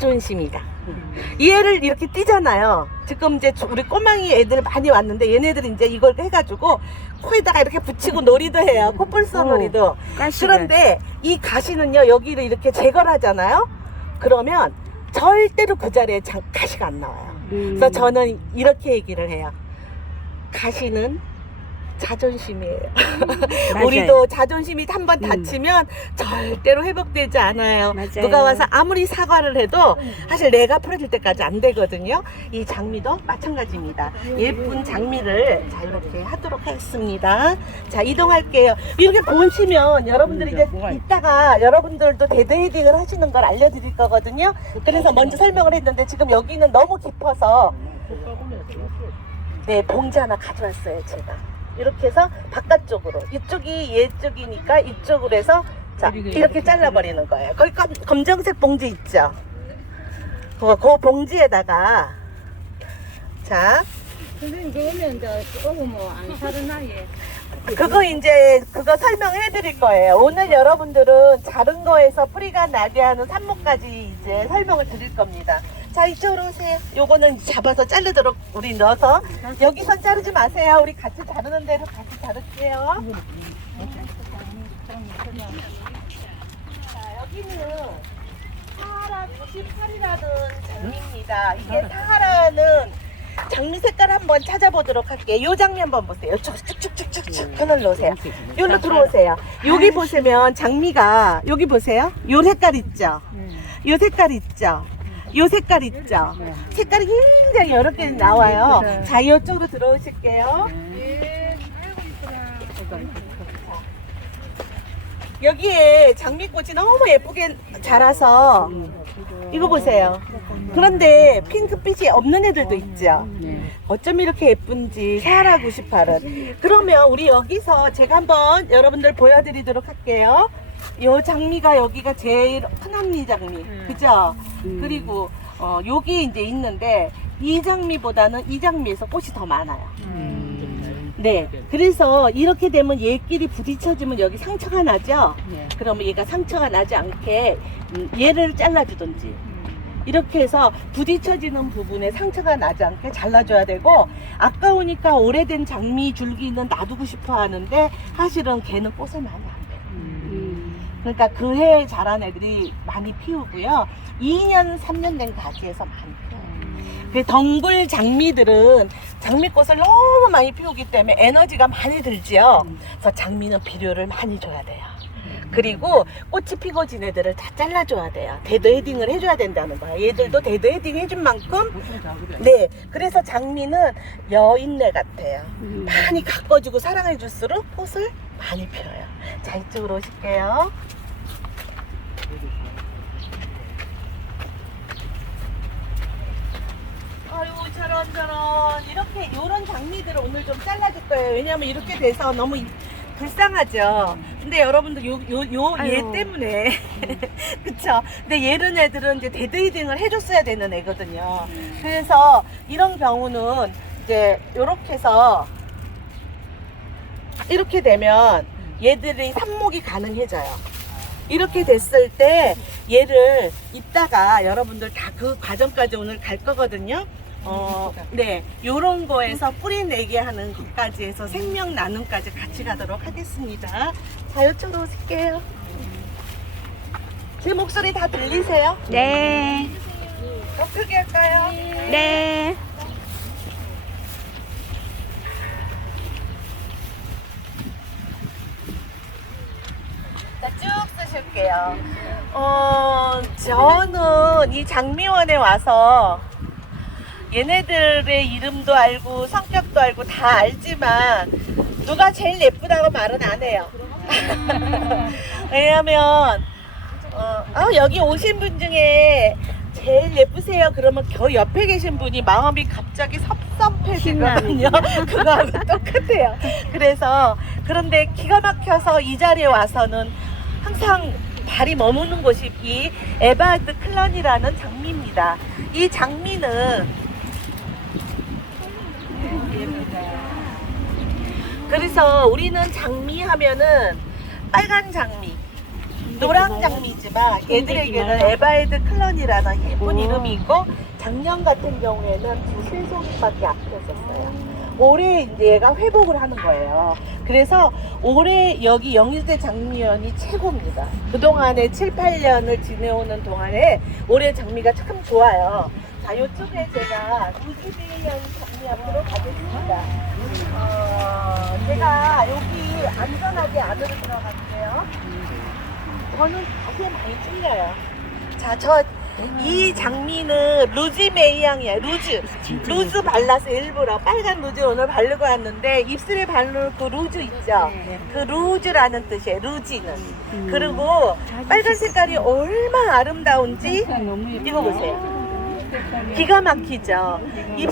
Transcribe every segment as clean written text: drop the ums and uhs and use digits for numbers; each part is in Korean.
자존심이다. 얘를 이렇게 띄잖아요. 지금 이제 우리 꼬망이 애들 많이 왔는데 얘네들이 이제 이걸 해가지고 코에다가 이렇게 붙이고 놀이도 해요. 코뿔소 놀이도. 그런데 이 가시는요, 여기를 이렇게 제거를 하잖아요. 그러면 절대로 그 자리에 가시가 안 나와요. 그래서 저는 이렇게 얘기를 해요. 가시는 자존심이에요. 우리도 자존심이 한번 다치면 절대로 회복되지 않아요. 맞아요. 누가 와서 아무리 사과를 해도 사실 내가 풀어질 때까지 안 되거든요. 이 장미도 마찬가지입니다. 예쁜 장미를 자 이렇게 하도록 하겠습니다. 자, 이동할게요. 이렇게 보시면 여러분들이 이제 이따가 여러분들도 데드 헤딩을 하시는 걸 알려드릴 거거든요. 그래서 먼저 설명을 했는데 지금 여기는 너무 깊어서 네, 봉지 하나 가져왔어요, 제가. 이렇게 해서 바깥쪽으로, 이쪽이 얘쪽이니까 이쪽으로 해서 자 이렇게 잘라버리는 거예요. 거기 검정색 봉지 있죠? 그 봉지에다가 자 선생님 그러면 이제 그거 뭐안 사는 나이에 그거 설명해 드릴 거예요. 오늘 여러분들은 자른 거에서 뿌리가 나게 하는 산모까지 이제 설명을 드릴 겁니다. 자, 이쪽으로 오세요. 요거는 잡아서 자르도록 우리 넣어서 여기선 자르지 마세요. 우리 같이 자르는 대로 같이 자를게요. 자, 여기는 사하라 98이라는 장미입니다. 이게 사하라는 장미 색깔 한번 찾아보도록 할게요. 요 장미 한번 보세요. 쭉쭉쭉쭉쭉 그늘 놓으세요. 여기로 들어오세요. 여기 보시면 장미가 여기 보세요. 요 색깔 있죠? 요 색깔 있죠? 요 색깔 있죠? 색깔이 굉장히 여러 개 나와요. 자, 이쪽으로 들어오실게요. 여기에 장미꽃이 너무 예쁘게 자라서 이거 보세요. 그런데 핑크빛이 없는 애들도 있죠. 어쩜 이렇게 예쁜지 사하라 98은. 그러면 우리 여기서 제가 한번 여러분들 보여드리도록 할게요. 요 장미가 여기가 제일 흔한 장미, 그죠? 그리고 여기 이제 있는데 이 장미보다는 이 장미에서 꽃이 더 많아요. 네, 그래서 이렇게 되면 얘끼리 부딪혀지면 여기 상처가 나죠. 그러면 얘가 상처가 나지 않게 얘를 잘라주든지 이렇게 해서 부딪혀지는 부분에 상처가 나지 않게 잘라줘야 되고, 아까우니까 오래된 장미 줄기는 놔두고 싶어 하는데 사실은 걔는 꽃을 많이 안 돼요. 그러니까 그 해에 자란 애들이 많이 피우고요. 2년, 3년 된 가지에서 많이 피워요. 그 덩굴 장미들은 장미꽃을 너무 많이 피우기 때문에 에너지가 많이 들지요. 그래서 장미는 비료를 많이 줘야 돼요. 그리고 꽃이 피고 진 애들을 다 잘라줘야 돼요. 데드 헤딩을 해줘야 된다는 거예요. 얘들도 데드 헤딩 해준 만큼. 네, 그래서 장미는 여인네 같아요. 많이 가꿔주고 사랑해줄수록 꽃을 많이 피워요. 자, 이쪽으로 오실게요. 아이고, 저런 이렇게 요런 장미들을 오늘 좀 잘라줄 거예요. 왜냐면 이렇게 돼서 너무 불쌍하죠. 근데 여러분들 얘 때문에 그쵸? 근데 얘는 애들은 이제 데드 히딩을 해줬어야 되는 애거든요. 그래서 이런 경우는 이제 요렇게 해서 이렇게 되면 얘들이 삽목이 가능해져요. 이렇게 됐을 때 얘를 이따가 여러분들 다 그 과정까지 오늘 갈 거거든요. 네, 요런 거에서 뿌리 내게 하는 것까지 해서 생명 나눔까지 같이 가도록 하겠습니다. 자, 이쪽으로 오실게요. 제 목소리 다 들리세요? 네. 더 크게 할까요? 네. 자, 쭉 쓰실게요. 저는 이 장미원에 와서 얘네들의 이름도 알고 성격도 알고 다 알지만 누가 제일 예쁘다고 말은 안 해요. 왜냐면 여기 오신 분 중에 제일 예쁘세요 그러면 저 옆에 계신 분이 마음이 갑자기 섭섭해지거든요. 그거하고 똑같아요. 그래서 그런데 기가 막혀서 이 자리에 와서는 항상 발이 머무는 곳이 이 에바드 클런이라는 장미입니다. 이 장미는 그래서 우리는 장미 하면은 빨간 장미, 노랑 장미지만 얘들에게는 에바이드 클런이라는 예쁜 이름이 있고 작년 같은 경우에는 두세 송이밖에 안 폈었어요. 올해 이제 얘가 회복을 하는 거예요. 그래서 올해 여기 영일대 장미연이 최고입니다. 그동안에 7, 8년을 지내오는 동안에 올해 장미가 참 좋아요. 자, 요쪽에 제가 루즈베이언 장미 앞으로 가겠습니다. 제가 여기 안전하게 안으로 들어갈게요. 저는 자세히 많이 틀려요. 자, 이 장미는 루즈 메이향이에요. 루즈 발라서 일부러 빨간 루즈 오늘 바르고 왔는데 입술에 바르는 그 루즈 있죠? 그 루즈라는 뜻이에요. 루지는. 그리고 빨간 색깔이 얼마나 아름다운지 이거 보세요. 기가 막히죠. 이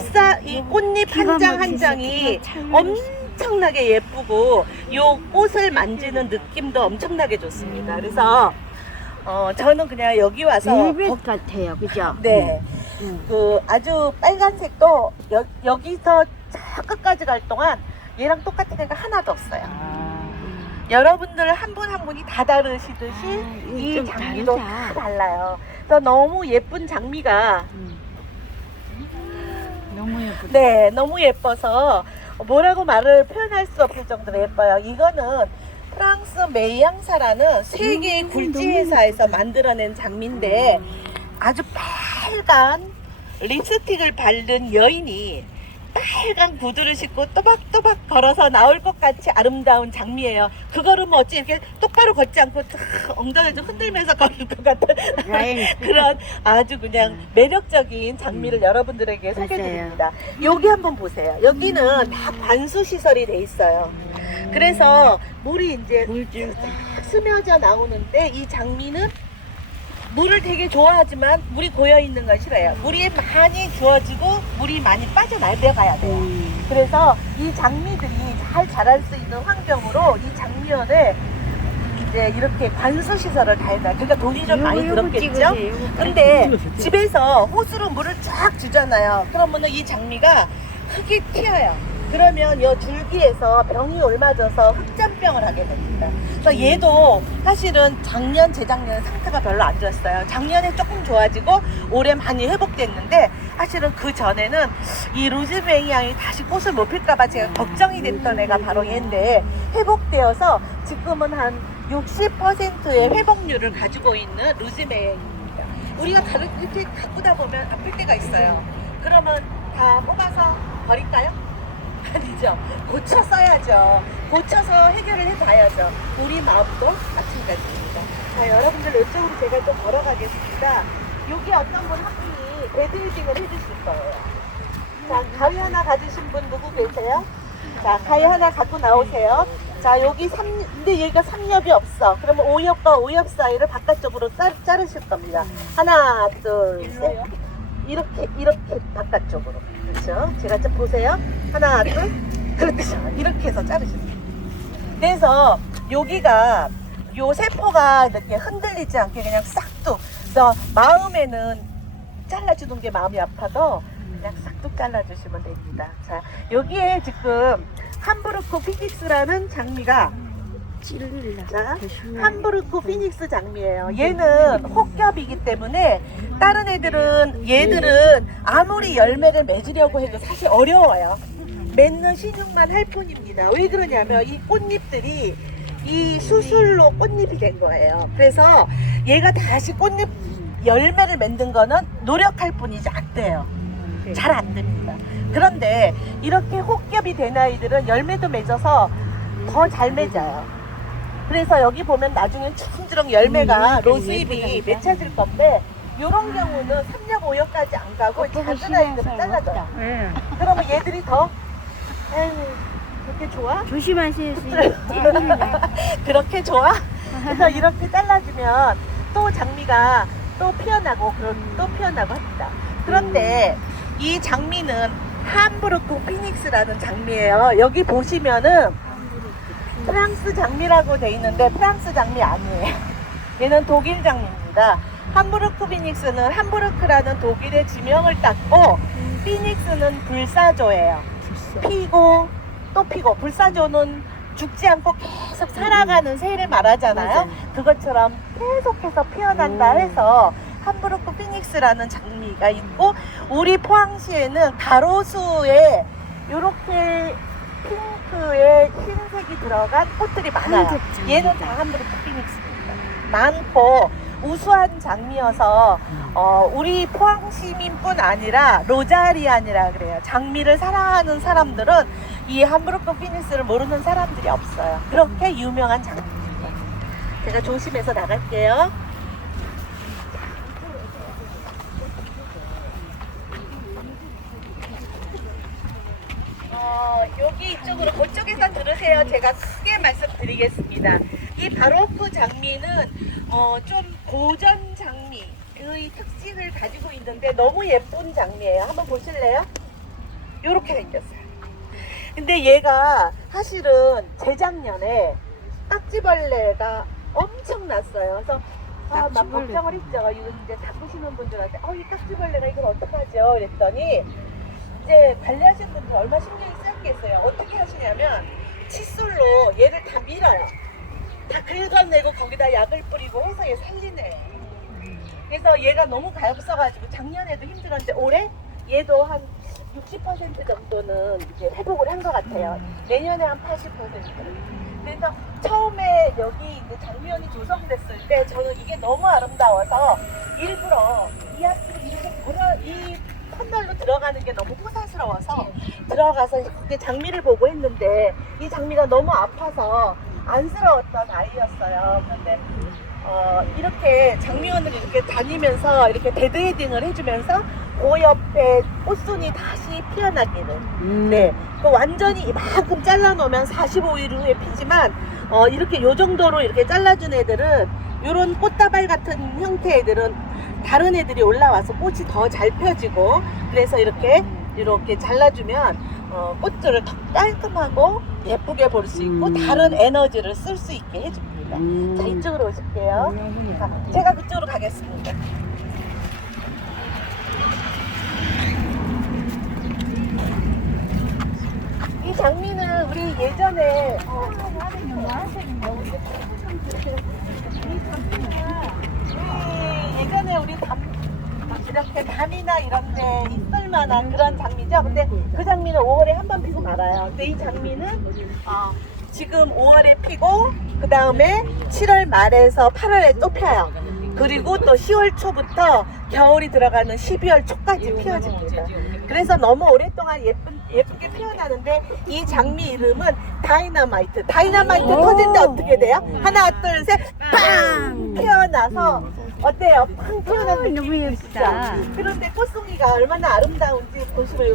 꽃잎 한 장 한 장이 엄청나게 예쁘고 요 꽃을 만지는 느낌도 엄청나게 좋습니다. 그래서 저는 그냥 여기 와서 벨벳 같아요, 그죠? 네. 그 아주 빨간색도 여기서 저 끝까지 갈 동안 얘랑 똑같은 애가 하나도 없어요. 여러분들 한 분 한 분이 다 다르시듯이 이 좀 장미도 다르다. 다 달라요. 그래서 너무 예쁜 장미가 너무 예쁘다. 네, 너무 예뻐서 뭐라고 말을 표현할 수 없을 정도로 예뻐요. 이거는 프랑스 메이앙사라는 세계의 굴지 회사에서 만들어낸 장미인데 아주 빨간 립스틱을 바른 여인이 빨간 구두를 신고 또박또박 걸어서 나올 것 같이 아름다운 장미예요. 그거를 뭐 어찌 이렇게 똑바로 걷지 않고 엉덩이를 좀 흔들면서 걸을 것 같은 그런 아주 그냥 매력적인 장미를 여러분들에게 소개해드립니다. 여기 한번 보세요. 여기는 다 관수 시설이 돼 있어요. 그래서 물이 이제 쫙 스며져 나오는데 이 장미는 물을 되게 좋아하지만 물이 고여 있는 건 싫어해요. 물이 많이 주어지고 물이 많이 빠져 내려가야 돼요. 그래서 이 장미들이 잘 자랄 수 있는 환경으로 이 장미연에 이제 이렇게 관수 시설을 다 해놔요. 그러니까 돈이 좀 많이 들었겠죠? 근데 집에서 호수로 물을 쫙 주잖아요. 그러면은 이 장미가 흙이 튀어요. 그러면 이 줄기에서 병이 옮아져서 흑잔병을 하게 됩니다. 그래서 얘도 사실은 작년, 재작년에 상태가 별로 안 좋았어요. 작년에 조금 좋아지고 올해 많이 회복됐는데 사실은 그 전에는 이 루즈베이향이 다시 꽃을 못 필까봐 제가 걱정이 됐던 애가 바로 얘인데 회복되어서 지금은 한 60%의 회복률을 가지고 있는 루즈베이향입니다. 우리가 이렇게 가꾸다 보면 아플 때가 있어요. 그러면 다 뽑아서 버릴까요? 아니죠. 고쳐 써야죠. 고쳐서 해결을 해봐야죠. 우리 마음도 마찬가지입니다. 자, 여러분들 이쪽으로 제가 좀 걸어가겠습니다. 여기 어떤 분 한 분이 배드힐딩을 해주실 거예요. 자, 가위 하나 가지신 분 누구 계세요? 자, 가위 하나 갖고 나오세요. 자, 여기 근데 여기가 3엽이 없어. 그러면 5엽과 5엽 사이를 바깥쪽으로 자르실 겁니다. 하나, 둘, 셋. 이렇게 바깥쪽으로. 그렇죠? 제가 좀 보세요. 하나, 둘. 그렇죠. 이렇게 해서 자르시면. 그래서 여기가 요 세포가 이렇게 흔들리지 않게 그냥 싹둑. 그래서 마음에는 잘라주는 게 마음이 아파도 그냥 싹둑 잘라주시면 됩니다. 자, 여기에 지금 함부르크 피닉스라는 장미가 자, 함부르크 피닉스 장미예요. 얘는 혹겹이기 때문에 다른 얘들은 아무리 열매를 맺으려고 해도 사실 어려워요. 맺는 신용만 할 뿐입니다. 왜 그러냐면 이 꽃잎들이 이 수술로 꽃잎이 된 거예요. 그래서 얘가 다시 꽃잎 열매를 맺는 거는 노력할 뿐이지 안 돼요. 잘 안 됩니다. 그런데 이렇게 혹겹이 된 아이들은 열매도 맺어서 더 잘 맺어요. 그래서 여기 보면 나중에 주렁주렁 열매가 로즈잎이 맺혀질 건데 이런 경우는 3엽, 5엽까지 안 가고 작은 아이들은 잘라줘요. 그러면 얘들이 더 그렇게 좋아? 조심하세요. 그렇게 좋아? 그래서 이렇게 잘라주면 또 장미가 또 피어나고 또 피어나고 합니다. 그런데 이 장미는 함부르크 피닉스라는 장미예요. 여기 보시면은 프랑스 장미라고 돼 있는데 프랑스 장미 아니에요. 얘는 독일 장미입니다. 함부르크 피닉스는 함부르크라는 독일의 지명을 땄고 피닉스는 불사조예요. 피고 또 피고 불사조는 죽지 않고 계속 살아가는 새를 말하잖아요. 그것처럼 계속해서 피어난다 해서 함부르크 피닉스라는 장미가 있고, 우리 포항시에는 가로수에 이렇게 핑크에 흰색이 들어간 꽃들이 많아요. 얘는 다 함부르크 피닉스입니다. 많고 우수한 장미여서 우리 포항 시민뿐 아니라 로자리안이라 그래요. 장미를 사랑하는 사람들은 이 함부르크 피닉스를 모르는 사람들이 없어요. 그렇게 유명한 장미입니다. 제가 조심해서 나갈게요. 여기 이쪽으로 그쪽에서 들으세요. 제가 크게 말씀드리겠습니다. 이 바로크 장미는 좀 고전 장미의 특징을 가지고 있는데 너무 예쁜 장미예요. 한번 보실래요? 이렇게 생겼어요. 근데 얘가 사실은 재작년에 딱지벌레가 엄청 났어요. 그래서 막 걱정을 했죠. 이거 이제 닦으시는 분들한테 이 딱지벌레가 이걸 어떡하죠? 그랬더니 이제 관리하시는 분들 얼마나 신경이 쓰였겠어요. 어떻게 하시냐면 칫솔로 얘를 다 밀어요. 다 긁어내고 거기다 약을 뿌리고 해서 얘 살리네요. 그래서 얘가 너무 가엾어가지고 작년에도 힘들었는데 올해 얘도 한 60% 정도는 이제 회복을 한 것 같아요. 내년에 한 80%. 그래서 처음에 여기 이제 장미원이 조성됐을 때 저는 이게 너무 아름다워서 일부러 이 앞으로 이렇게 이 터널로 들어가는 게 너무 호사스러워서 들어가서 그게 장미를 보고 했는데 이 장미가 너무 아파서 안쓰러웠던 아이였어요. 그런데 이렇게 장미원을 이렇게 다니면서 이렇게 데드헤딩을 해주면서 그 옆에 꽃순이 다시 피어나기를. 네, 그 완전히 이만큼 잘라놓으면 45일 후에 피지만 이렇게 요 정도로 이렇게 잘라준 애들은 요런 꽃다발 같은 형태 애들은 다른 애들이 올라와서 꽃이 더 잘 펴지고, 그래서 이렇게 잘라주면 꽃들을 더 깔끔하고 예쁘게 볼 수 있고 다른 에너지를 쓸 수 있게 해줍니다. 자, 이쪽으로 오실게요. 자, 제가 그쪽으로 가겠습니다. 이 장미는 우리 예전에 예전에 우리 이렇게 담이나 이런 데 있을 만한 그런 장미죠. 근데 그 장미는 5월에 한 번 피고 말아요. 근데 이 장미는 지금 5월에 피고 그 다음에 7월 말에서 8월에 또 펴요. 그리고 또 10월 초부터 겨울이 들어가는 12월 초까지 피어집니다. 그래서 너무 오랫동안 예쁘게 피어나는데 이 장미 이름은 다이너마이트. 다이너마이트 터질 때 어떻게 돼요? 하나, 둘, 셋, 빵! 피어나서 어때요? 팡 피어난 느낌이 너무 예쁘다. 드시죠? 그런데 꽃송이가 얼마나 아름다운지 보시면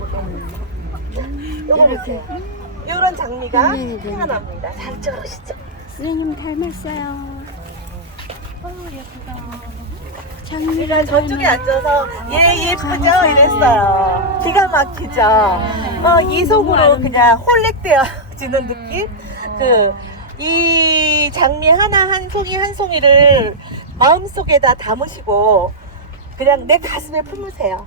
요거 보세요. 이런 장미가 피어납니다. 자, 이쪽으로 오시죠. 선생님 닮았어요. 예쁘다. 장미가 제가 저쪽에 앉아서 얘 예쁘죠? 이랬어요. 기가 막히죠? 이 속으로 그냥 홀렉되어지는 느낌? 이 장미 하나 한 송이 한 송이를 마음속에다 담으시고 그냥 내 가슴에 품으세요.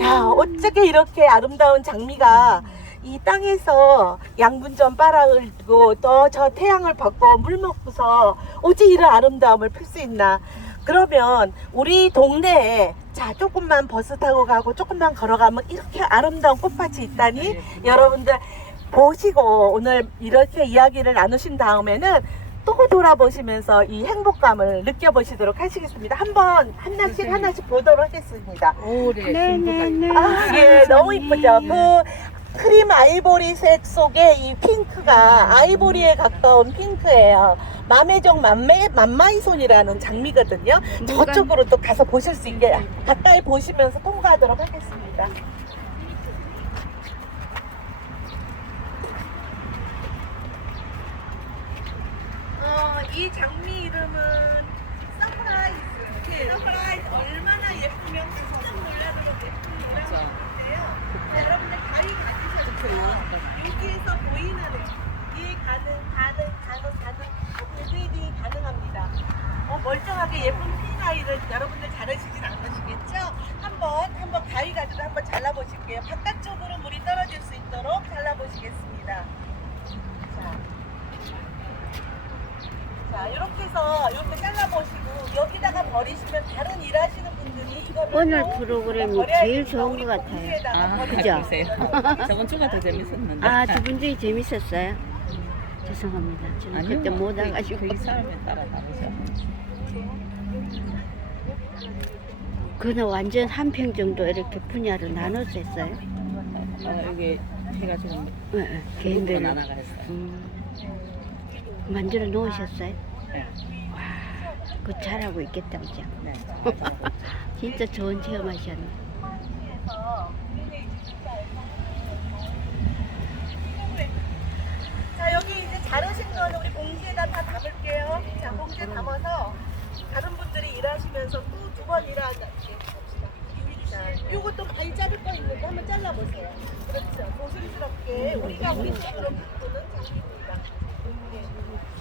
야, 어떻게 이렇게 아름다운 장미가 이 땅에서 양분 좀 빨아들고 또 저 태양을 받고 물 먹고서 어찌 이런 아름다움을 필 수 있나. 그러면 우리 동네에 자 조금만 버스 타고 가고 조금만 걸어가면 이렇게 아름다운 꽃밭이 있다니 여러분들 보시고 오늘 이렇게 이야기를 나누신 다음에는 또 돌아보시면서 이 행복감을 느껴보시도록 하시겠습니다. 한번 하나씩 보도록 하겠습니다. 네네네. 예, 너무 이쁘죠? 그 크림 아이보리색 속에 이 핑크가 아이보리에 가까운 핑크예요. 맘의종 맘마이손이라는 장미거든요. 저쪽으로 또 가서 보실 수 있게 가까이 보시면서 통과하도록 하겠습니다. 이 장미 이름은 서프라이즈. 서프라이즈 얼마나 예쁘면 깜짝 놀라는 예쁜 모양인데요. 여러분들 가위 가지셔주세요. 여기에서 보이는 이 가능 가능합니다. 멀쩡하게 예쁜 핀 아이를 여러분들 자르시진 않으시겠죠? 한번 가위 가지고 한번 잘라보실게요. 바깥쪽으로 물이 떨어질 수 있도록 잘라보시겠습니다. 자, 자, 이렇게 해서 이렇게 잘라보시고 여기다가 버리시면 다른 일하시는 분들이 이거를 오늘 또 프로그램이 버려야 제일 되니까 좋은 우리 것 같아요. 봉지에다가 버리세요. 그죠? 보세요. 저번 주가 더 재밌었는데. 아, 두 분 중에 재밌었어요? 죄송합니다. 저는 아니요, 그때 뭐, 못 와가지고. 그 사람에 따라 다르죠. 그는 완전 한 평 정도 이렇게 분야로 나눠서 했어요? 여기 해가지고 네, 개인별로. 나나가 했어요. 만들어 놓으셨어요? 네. 그거 잘하고 있겠다, 그죠? 네. 진짜 좋은 체험하셨네. 자, 여기 이제 자르신 거는 우리 봉지에다 다 담을게요. 자, 봉지에 담아서 다른 분들이 일하시면서 또 두 번 일하게 합시다. 자, 요것도 많이 자를 거 있는데 한번 잘라보세요. 그렇죠. 조심스럽게 우리가 우리 쪽으로 바꾸는 장비입니다.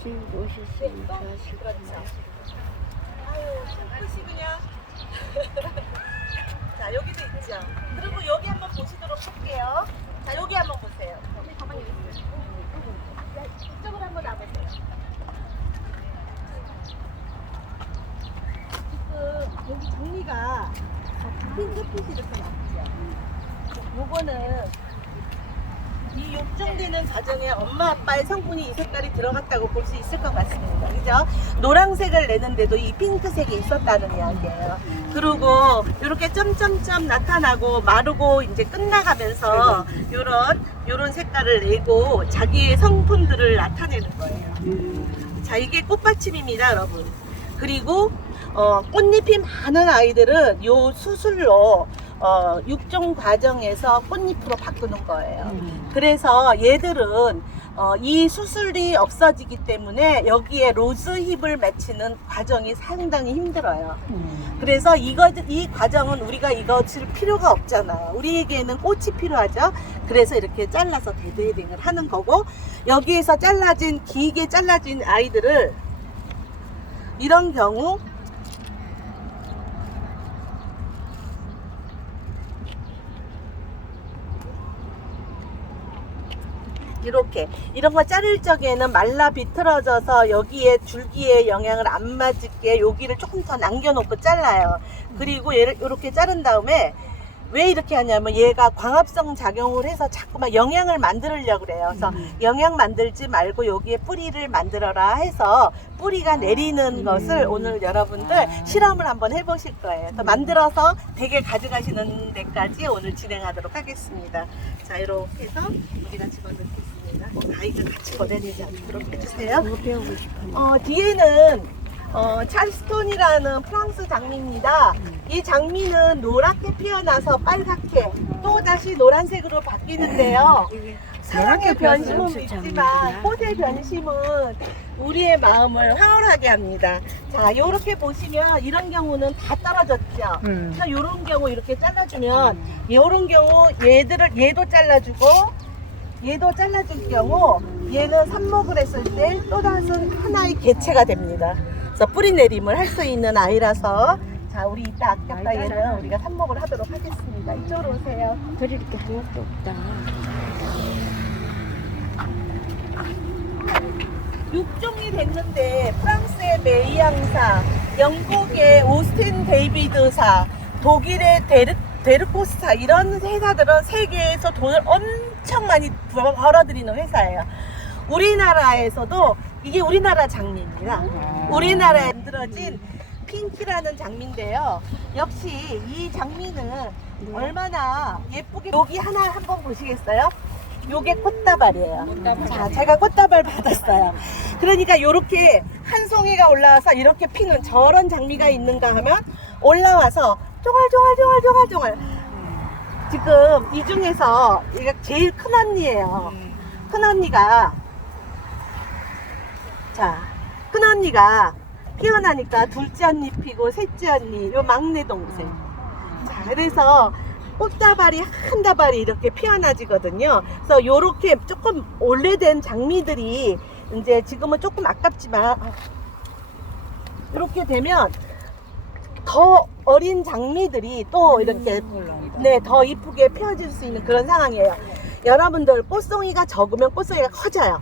선생님 오셨으니까. 그렇죠. 아유, 끝이 그냥. 자, 여기도 있죠. 그리고 여기 한번 보시도록 할게요. 자, 여기 한번 보세요. 가만히 있어요. 이쪽으로 한번 나보세요. 지금 여기 종이가 핑크빛이 이렇게 났죠. 요거는 이 육종되는 과정에 엄마 아빠의 성분이 이 색깔이 들어갔다고 볼 수 있을 것 같습니다. 그죠? 노란색을 내는데도 이 핑크색이 있었다는 이야기예요. 그리고 이렇게 점점점 나타나고 마르고 이제 끝나가면서 요런 색깔을 내고 자기의 성분들을 나타내는 거예요. 자, 이게 꽃받침입니다, 여러분. 그리고 꽃잎이 많은 아이들은 요 수술로 육종 과정에서 꽃잎으로 바꾸는 거예요. 그래서 얘들은 이 수술이 없어지기 때문에 여기에 로즈힙을 맺히는 과정이 상당히 힘들어요. 그래서 이 과정은 우리가 이것을 필요가 없잖아요. 우리에게는 꽃이 필요하죠. 그래서 이렇게 잘라서 데드헤딩을 하는 거고, 여기에서 길게 잘라진 아이들을 이런 경우 이렇게 이런 거 자를 적에는 말라 비틀어져서 여기에 줄기에 영향을 안 맞게 여기를 조금 더 남겨놓고 잘라요. 그리고 얘를 이렇게 자른 다음에 왜 이렇게 하냐면 얘가 광합성 작용을 해서 자꾸만 영양을 만들려고 그래요. 그래서 영양 만들지 말고 여기에 뿌리를 만들어라 해서 뿌리가 내리는 것을 오늘 여러분들 실험을 한번 해보실 거예요. 그래서 만들어서 댁에 가져가시는 데까지 오늘 진행하도록 하겠습니다. 자, 이렇게 해서 우리가 집어넣겠습니다. 아이가 같이 보내내지 않도록 해주세요. 그거 배우고 싶어요. 뒤에는 찰스톤이라는 프랑스 장미입니다. 이 장미는 노랗게 피어나서 빨갛게 또 다시 노란색으로 바뀌는데요. 사랑의 변심은 있지만 꽃의 변심은 우리의 마음을 황홀하게 합니다. 자, 요렇게 보시면 이런 경우는 다 떨어졌죠. 자, 요런 경우 이렇게 잘라주면 요런 경우 얘도 잘라주고 얘도 잘라줄 경우 얘는 삽목을 했을 때 또 다른 하나의 개체가 됩니다. 그래서 뿌리 내림을 할 수 있는 아이라서, 자, 우리 이따 아꼈다 얘는 우리가 삽목을 하도록 하겠습니다. 이쪽으로 오세요. 드릴 게 하나도 없다. 6종이 됐는데 프랑스의 메이앙사, 영국의 오스틴 데이비드사, 독일의 데르코스사, 이런 회사들은 세계에서 돈을 엄청 많이 벌어들이는 회사예요. 우리나라에서도 이게 우리나라 장미입니다. 우리나라에 만들어진 핑키라는 장미인데요. 역시 이 장미는 얼마나 예쁘게, 여기 하나 한번 보시겠어요? 요게 꽃다발이에요. 자, 제가 꽃다발 받았어요. 그러니까 요렇게 한 송이가 올라와서 이렇게 피는 저런 장미가 있는가 하면 올라와서 쫑알쫑알 지금 이 중에서 얘가 제일 큰 언니예요. 큰 언니가, 자, 큰 언니가 피어나니까 둘째 언니 피고 셋째 언니, 요 막내 동생. 자, 그래서 꽃다발이 한 다발이 이렇게 피어나지거든요. 그래서 요렇게 조금 오래된 장미들이 이제 지금은 조금 아깝지만 이렇게 되면 더 어린 장미들이 또 이렇게 더 이쁘게 피어질 수 있는 그런 상황이에요. 여러분들 꽃송이가 적으면 꽃송이가 커져요.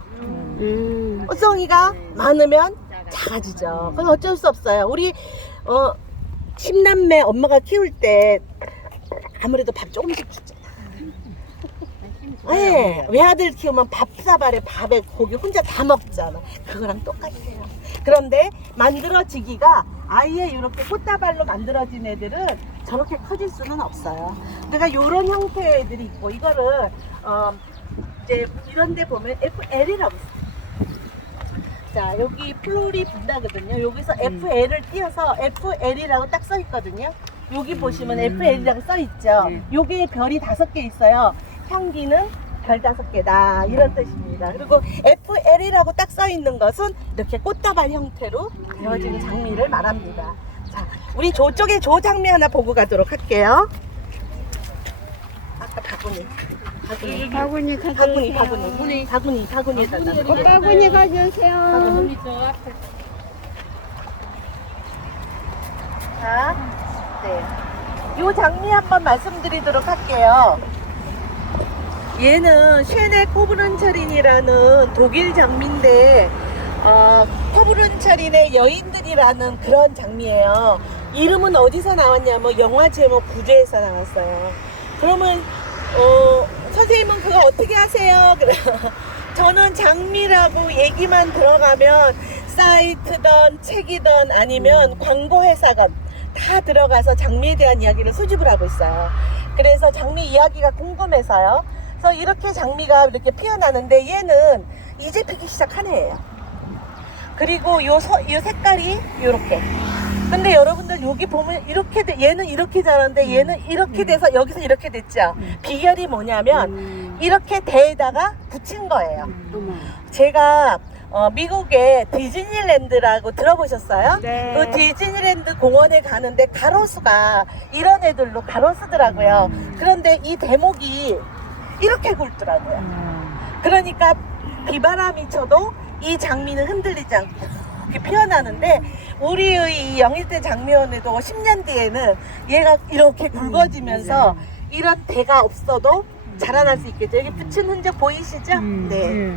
꽃송이가 많으면 작아지죠. 그건 어쩔 수 없어요. 우리 10남매 엄마가 키울 때 아무래도 밥 조금씩 주잖아. 네, 외아들 키우면 밥사발에 밥에 고기 혼자 다 먹잖아. 그거랑 똑같아요. 그런데 만들어지기가 아예 이렇게 꽃다발로 만들어진 애들은 저렇게 커질 수는 없어요. 그러니까 이런 형태의 애들이 있고, 이거를 이제 이런 데 보면 FL이라고 써요. 자, 여기 플로리 분다거든요. 여기서 FL을 띄어서 FL이라고 딱 써 있거든요. 여기 보시면 FL이라고 써 있죠. 여기에 별이 5개 있어요. 향기는 별 5개다, 이런 뜻입니다. 그리고 FL이라고 딱 써 있는 것은 이렇게 꽃다발 형태로 되어진 장미를 말합니다. 자, 우리 저쪽에 저 장미 하나 보고 가도록 할게요. 아까 바구니 해달라고. 바구니 가져오세요. 자, 네. 요 장미 한번 말씀드리도록 할게요. 얘는 쉐네 코브른차린이라는 독일 장미인데, 코브른차린의 여인들이라는 그런 장미예요. 이름은 어디서 나왔냐면 영화 제목 구제에서 나왔어요. 그러면 선생님은 그거 어떻게 하세요? 그래. 저는 장미라고 얘기만 들어가면 사이트든 책이든 아니면 광고 회사건 다 들어가서 장미에 대한 이야기를 수집을 하고 있어요. 그래서 장미 이야기가 궁금해서요. 그래서 이렇게 장미가 이렇게 피어나는데 얘는 이제 피기 시작한 애예요. 그리고 요 색깔이 요렇게. 근데 여러분들 여기 보면 이렇게 얘는 이렇게 자랐는데 얘는 이렇게 돼서 여기서 이렇게 됐죠. 비결이 뭐냐면 이렇게 대에다가 붙인 거예요. 제가 미국의 디즈니랜드라고 들어보셨어요? 네. 그 디즈니랜드 공원에 가는데 가로수가 이런 애들로 가로수더라고요. 그런데 이 대목이 이렇게 굵더라고요. 그러니까 비바람이 쳐도 이 장미는 흔들리지 않고 이렇게 피어나는데, 우리의 이 영일대 장미원에도 10년 뒤에는 얘가 이렇게 굵어지면서 이런 대가 없어도 자라날 수 있겠죠. 여기 붙인 흔적 보이시죠? 네.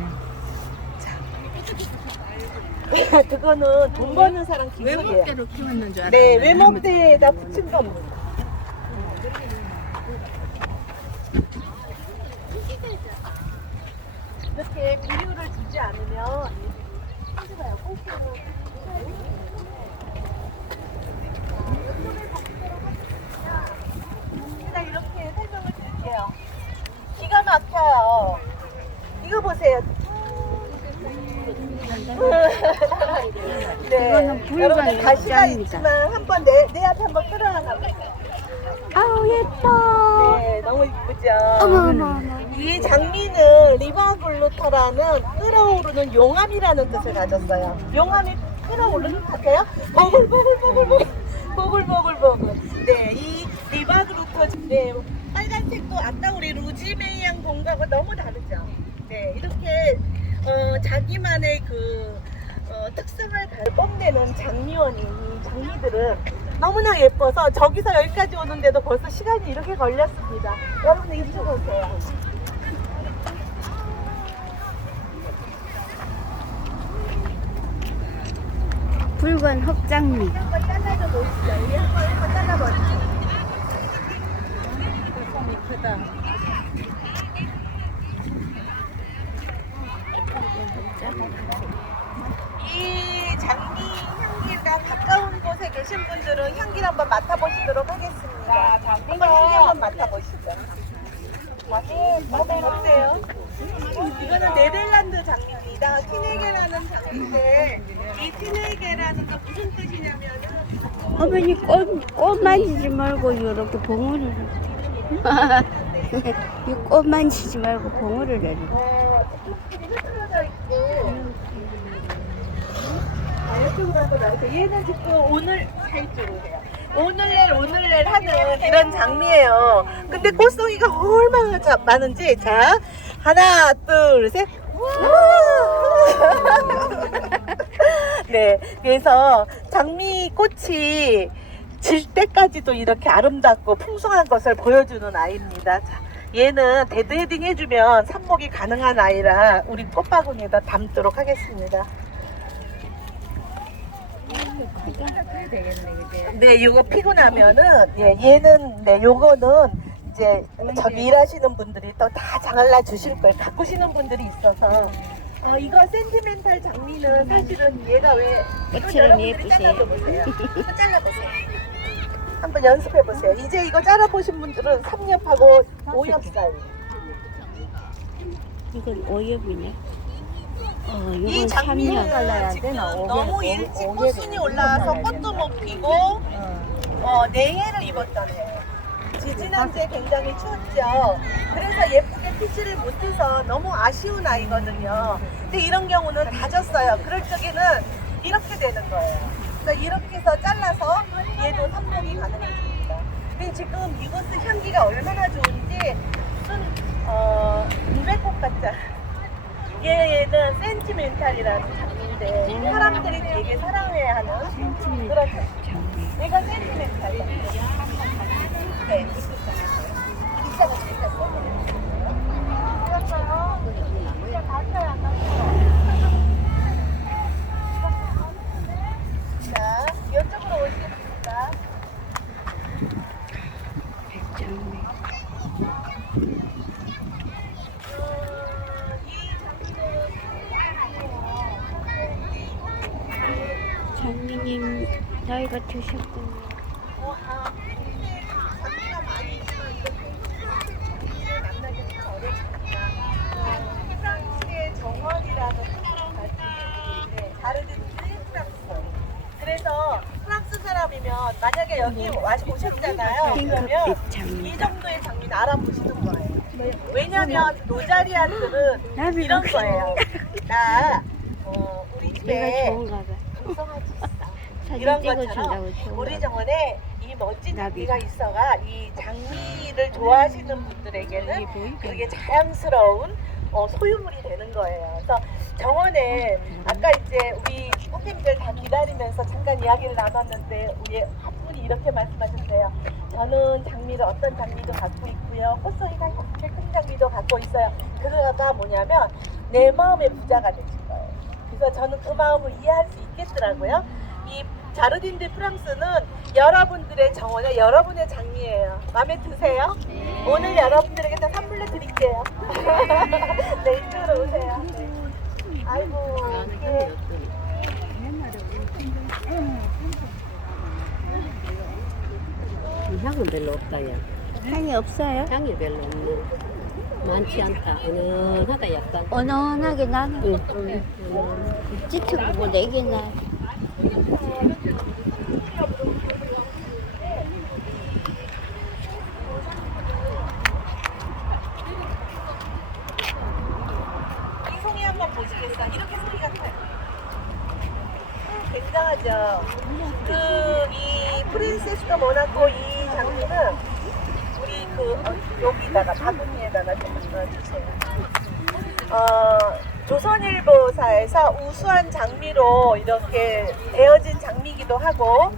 자. 그거는 돈 버는 사람 기술이에요. 외국대로 키웠는 줄 알았는데. 네, 외목대에다 붙인 겁니다. 이렇게 비료를 주지 않으면 힘들어요. 꽁꽁으로. 제가 이렇게 설명을 드릴게요. 기가 막혀요. 이거 보세요. 네, 이거는 붉은 여러분 가시가 짱입니다. 있지만 한번 내 앞에 한번 끌어안아 보세요. 아우 예뻐. 네, 너무 이쁘죠. 어머. 이 장미는 리버글루터라는 끓어오르는 용암이라는 뜻을 가졌어요. 용암이 끓어오르는 것 같아요? 보글보글. 네, 이 리버글루터, 네, 빨간색도 아까 우리 루지메이앙 동과가 너무 다르죠. 네, 이렇게 자기만의 그 특성을 뽐내는 장미원이, 이 장미들은 너무나 예뻐서 저기서 여기까지 오는데도 벌써 시간이 이렇게 걸렸습니다. 여러분 이쪽으로 오세요. 붉은 흑장미. 한번 잘라줘 보이시죠? 여기 한번 잘라버리죠. 손이 크다. 이 장미 향기가 가까운 곳에 계신 분들은 향기를 한번 맡아보시도록 하겠습니다. 한번 향기 한번 맡아보시죠. 어때요? 이거는 네덜란드 장미입니다. 티네게라는 장미인데, 이 티네게라는 건 무슨 뜻이냐면은, 어머니 꽃 만지지 말고 이렇게 봉우를 이 꽃 만지지 말고 봉우를 내려. 이렇게 흐트러져 있고, 이쪽으로 한번 나오세요. 얘는 지금 오늘 살쪽으로 해요. 오늘낼 하는 이런 장미예요. 근데 꽃송이가 얼마나 많은지. 자, 하나, 둘, 셋. 네, 그래서 장미 꽃이 질 때까지도 이렇게 아름답고 풍성한 것을 보여주는 아이입니다. 자, 얘는 데드헤딩 해주면 삽목이 가능한 아이라 우리 꽃바구니에다 담도록 하겠습니다. 그래 되겠네 그게. 네, 요거 피고 나면은 예, 얘는 네, 요거는 이제 저기 일하시는 분들이 또 다 잘라 주실 거예요. 바꾸시는 분들이 있어서. 이거 센티멘탈 장미는 사실은 얘가 왜 꽃처럼 여러분들이 예쁘세요. 잘라보세요. 한번 잘라보세요. 한번 연습해 보세요. 이제 이거 잘라보신 분들은 3엽하고 5엽 사이. 이건 5엽이네. 이 이건 장미는 3엽. 지금 너무 일찍 꽃순이 올라와서 꽃도 못 피고 냉해를 입었던 애예요. 지지난주에 굉장히 추웠죠. 그래서 예쁘게 피지를 못해서 너무 아쉬운 아이거든요. 근데 이런 경우는 다졌어요. 그럴 적에는 이렇게 되는 거예요. 그래서 이렇게 해서 잘라서 얘도 삽목이 가능해집니다. 근데 지금 이곳은 향기가 얼마나 좋은지 무슨 물배꽃 같잖아요. 얘는 센티멘탈이라는 장미인데 사람들이 되게 사랑해야 하는 그런 장미. 얘가 센티멘탈이에요. 네. 비싸가 비쌌어요. 그냥 갔어요, 안 갔어요. 자, 이쪽으로 오시겠습니다. 백장미. 장미님 나이가 드셨군요. 장미가 많이 있지만 이렇게 장미를 만나기는 어렵습니다. 프랑스의 정원이라는 말씀드리는데 자르디누 프랑스. 그래서 프랑스 사람이면 만약에 여기 오셨잖아요. 그러면 핑크빛 장미. 이 정도의 장미는 알아보시는 거예요. 왜냐면 노자리안들은 이런 거예요. 우리 얘가 집에 좋은가 봐. 조성아지 있어. 사진 이런 찍어준다고 것처럼 좋은가 우리 봐. 정원에 이 멋진 나비. 장미가 있어가 이 장미를 좋아하시는 분들에게는 그게 자랑스러운 소유물이 되는 거예요. 그래서 정원에 아까 이제 우리 선생님들 다 기다리면서 잠깐 이야기를 나눴는데 우리 한 분이 이렇게 말씀하셨어요. 저는 장미를 어떤 장미도 갖고 있고요. 꽃송이가 이렇게 큰 장미도 갖고 있어요. 그러다가 뭐냐면 내 마음의 부자가 되신 거예요. 그래서 저는 그 마음을 이해할 수 있겠더라고요. 이 자르딘 드 프랑스는 여러분들의 정원에 여러분의 장미예요. 마음에 드세요? 오늘 여러분들에게 다 선물로 드릴게요. 네, 이쪽으로 오세요. 네. 아이고, 이게 향은 별로 없다, 야. 향이 없어요? 향이 별로 없네. 많지 않다. 은은하다, 약간. 은은하게 나는 응, 것도 응. 짙은 거보다 이게 나. 이 송이 한번 보시겠어요? 이렇게 송이 같아요. 굉장하죠. 이 프린세스가 모나코 이 장미는 우리 여기다가 바구니에다가 좀 넣어주세요. 조선일보사에서 우수한 장미로 이렇게 되어진 장미이기도 하고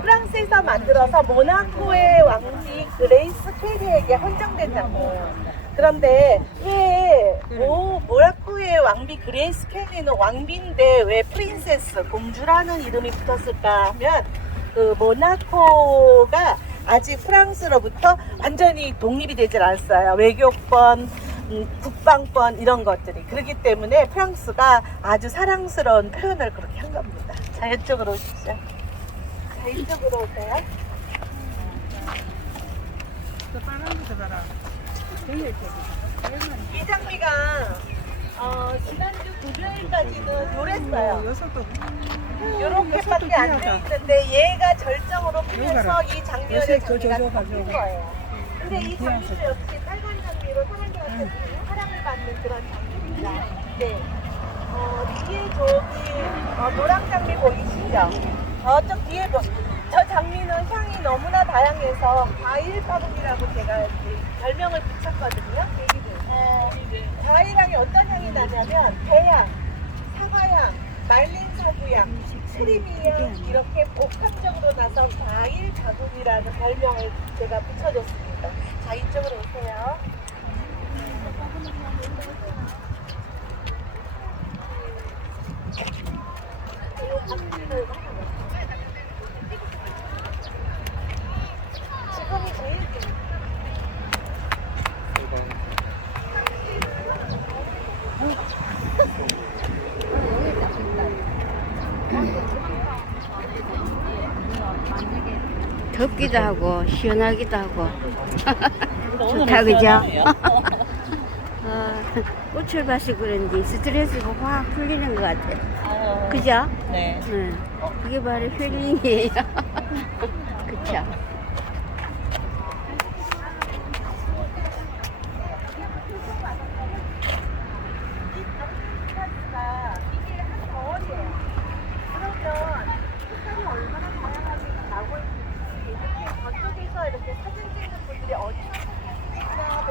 프랑스에서 만들어서 모나코의 왕비 그레이스 켈리에게 헌정된 장미예요. 그런데 왜 모나코의 왕비 그레이스 켈리는 왕비인데 왜 프린세스 공주라는 이름이 붙었을까 하면 그 모나코가 아직 프랑스로부터 완전히 독립이 되질 않았어요. 외교권, 국방권 이런 것들이. 그렇기 때문에 프랑스가 아주 사랑스러운 표현을 그렇게 한 겁니다. 자, 이쪽으로 오십시오. 자, 이쪽으로 오세요. 이 장미가 지난주 금요일까지는 요랬어요. 요렇게밖에 안 돼 있는데 얘가 절정으로 풀려서 이 장미의 장미가 바뀐 거예요. 근데 이 장미도 역시 빨간 장미로 사람들한테 사랑을 받는 그런 장미입니다. 네. 뒤에 저기 노랑 장미 보이시죠? 저쪽 뒤에 저 장미는 향이 너무나 다양해서 과일 바구니라고 제가 이렇게 별명을 붙였거든요. 과일향이 어떤 향이 나냐면 배향, 사과향, 말린 사구향, 크리미향 이렇게 복합적으로 나서 과일 바구니라는 별명을 제가 붙여줬습니다. 자, 이쪽으로 오세요. 이 박스를 하나 넣어요. 예쁘기도 하고 시원하기도 하고 너무 좋다 그죠? 시원하네요. 꽃을 봐서 그런지 스트레스가 확 풀리는 것 같아요. 그죠? 네. 응. 그게 바로 힐링이에요. 그쵸?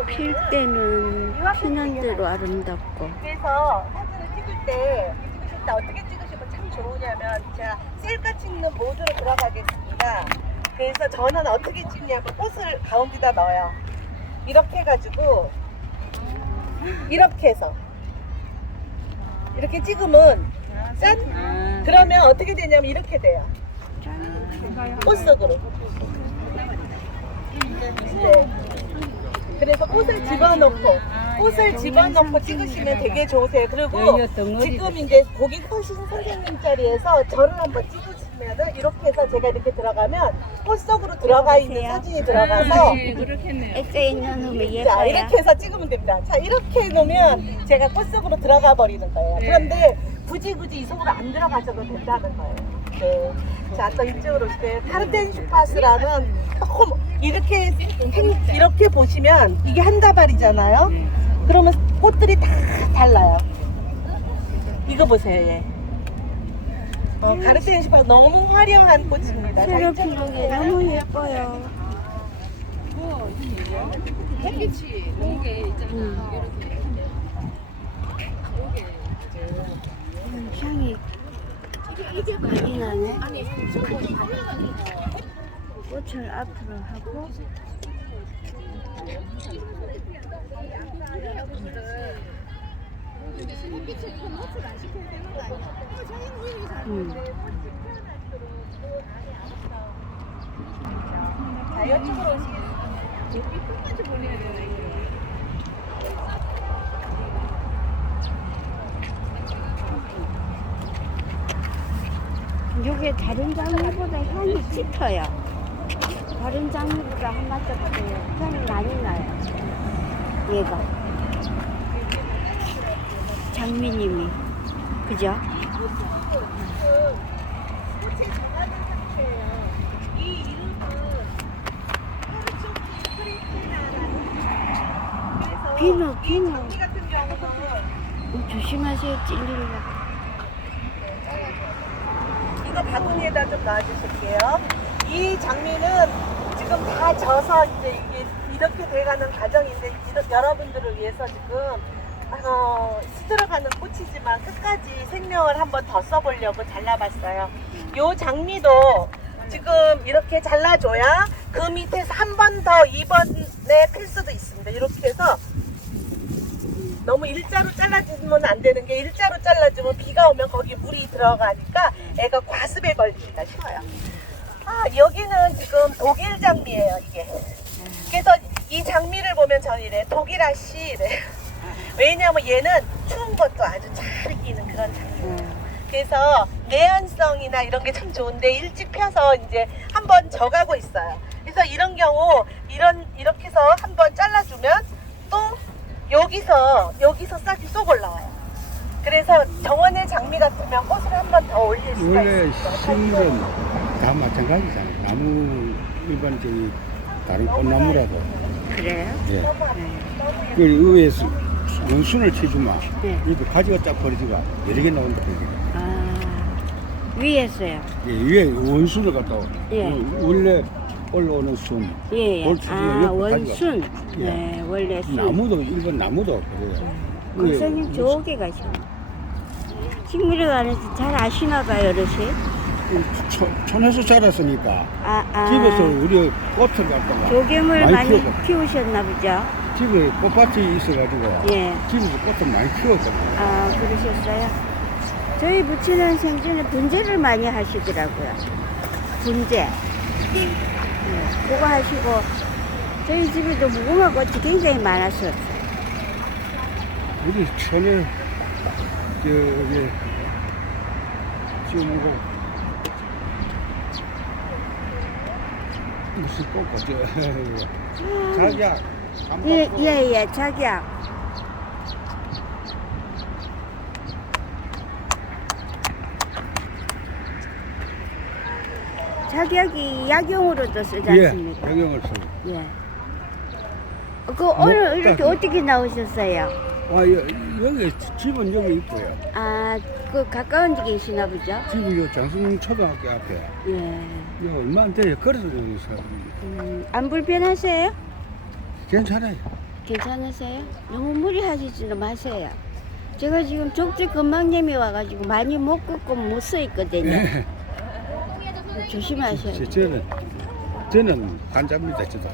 필 때는 피는 대로 아름답고 그래서 사진을 찍을 때 어떻게 찍으시면 참 좋으냐면 제가 셀카 찍는 모드로 들어가겠습니다. 그래서 저는 어떻게 찍냐면 꽃을 가운데다 넣어요. 이렇게 해가지고 이렇게 해서 이렇게 찍으면 짠! 그러면 어떻게 되냐면 이렇게 돼요. 꽃 속으로. 네. 그래서 꽃을 집어넣고 찍으시면 되게 좋으세요. 그리고 지금 이제 고기 커신 선생님 자리에서 저를 한번 찍으시면은 이렇게 해서 제가 이렇게 들어가면 꽃 속으로 들어가 있는 사진이 들어가서 액자에 있는 놈이 자, 예뻐요. 이렇게 해서 찍으면 됩니다. 자, 이렇게 놓으면 제가 꽃 속으로 들어가 버리는 거예요. 그런데 굳이 이 속으로 안 들어가셔도 된다는 거예요. 네. 자, 또 이쪽으로 올게요. 카르텐 슈파스라는 너무 이렇게 보시면 이게 한 다발이잖아요. 그러면 꽃들이 다 달라요. 이거 보세요, 얘. 카르텐 슈파스 너무 화려한 꽃입니다. 자, 새롭은 게 너무 예뻐요. 햇빛이 농게 있잖아. 향이 많이 나네. 꽃을 앞으로 하고 자, 이쪽으로 오시겠어요? 이게 다른 장미보다 향이 짙어요. 다른 장미보다 한 맛도 향이 많이 나요. 얘가 장미님이 그죠? 꽃이 작아진 상태예요. 이 이름은 하르초키 크리스티나라는 그래서 비누 이 장미 같은 경우는 조심하세요. 찔리려고. 이거 바구니에다 좀 놔주실게요. 이 장미는 지금 다 져서 이제 이게 이렇게 돼가는 과정인데 여러분들을 위해서 지금 시들어가는 꽃이지만 끝까지 생명을 한번 더 써보려고 잘라봤어요. 요 장미도 지금 이렇게 잘라줘야 그 밑에서 한 번 더 2번에 필 수도 있습니다. 이렇게 해서 너무 일자로 잘라주면 안 되는 게 일자로 잘라주면 비가 오면 거기 물이 들어가니까 애가 과습에 걸리기가 쉬워요. 여기는 지금 독일 장미예요, 이게. 그래서 이 장미를 보면 저는 이래 독일아씨 이래. 왜냐하면 얘는 추운 것도 아주 잘 이기는 그런 장미예요. 그래서 내연성이나 이런 게 참 좋은데 일찍 펴서 이제 한번 져가고 있어요. 그래서 이런 경우 이렇게 해서 한번 잘라주면 또 여기서 싹이 쏙 올라와요. 그래서 정원의 장미 같으면 꽃을 한 번 더 올릴 수가 원래 있어요. 식물은 다 마찬가지잖아요. 나무 일반적인 다른 꽃나무라도. 그래요? 예. 네. 그 위에서 원순을 치주면 네. 이렇게 가지가 쫙 벌어지가 여러 개 나온다. 위에서요. 예, 위에 원순을 갖다 예. 원래 올라오는 순. 예. 그걸 치주면 옆에 원순. 가지가- 네, 원래 순. 나무도 일반 나무도 그래요. 선생님 저기 가시네. 식물에 관해서 잘 아시나 봐요, 어르신. 촌에서 자랐으니까 아. 집에서 우리 꽃을 갖다가 조개물 많이 키우고 키우셨나 보죠? 집에 꽃밭이 있어가지고 예. 집에서 꽃을 많이 키웠거든요. 그러셨어요? 저희 부친은 생전에 분재를 많이 하시더라고요. 분재. 네, 그거 하시고, 저희 집에도 무궁화 꽃이 굉장히 많았어요. 우리 촌에 저기 지금 거 무슨 꽃이지? 자기야. 안 예, 받고. 예, 자기야. 자기야기 약용으로도 쓰지 예, 않습니까? 영영을 써. 예. 그 오늘 이렇게 딱- 어떻게 나오셨어요? 아, 여기 집은 여기 있고요. 아, 그 가까운 데 계시나 보죠? 집은 요 장승 초등학교 앞에. 예. 요 얼마 안 돼요. 그래서 여기 삽니다. 안 불편하세요? 괜찮아요. 괜찮으세요? 너무 무리하시지는 마세요. 제가 지금 족지 건망염이 와가지고 많이 못 걷고 못 서 있거든요. 예. 조심하셔야 돼요. 저는 환자입니다. 저도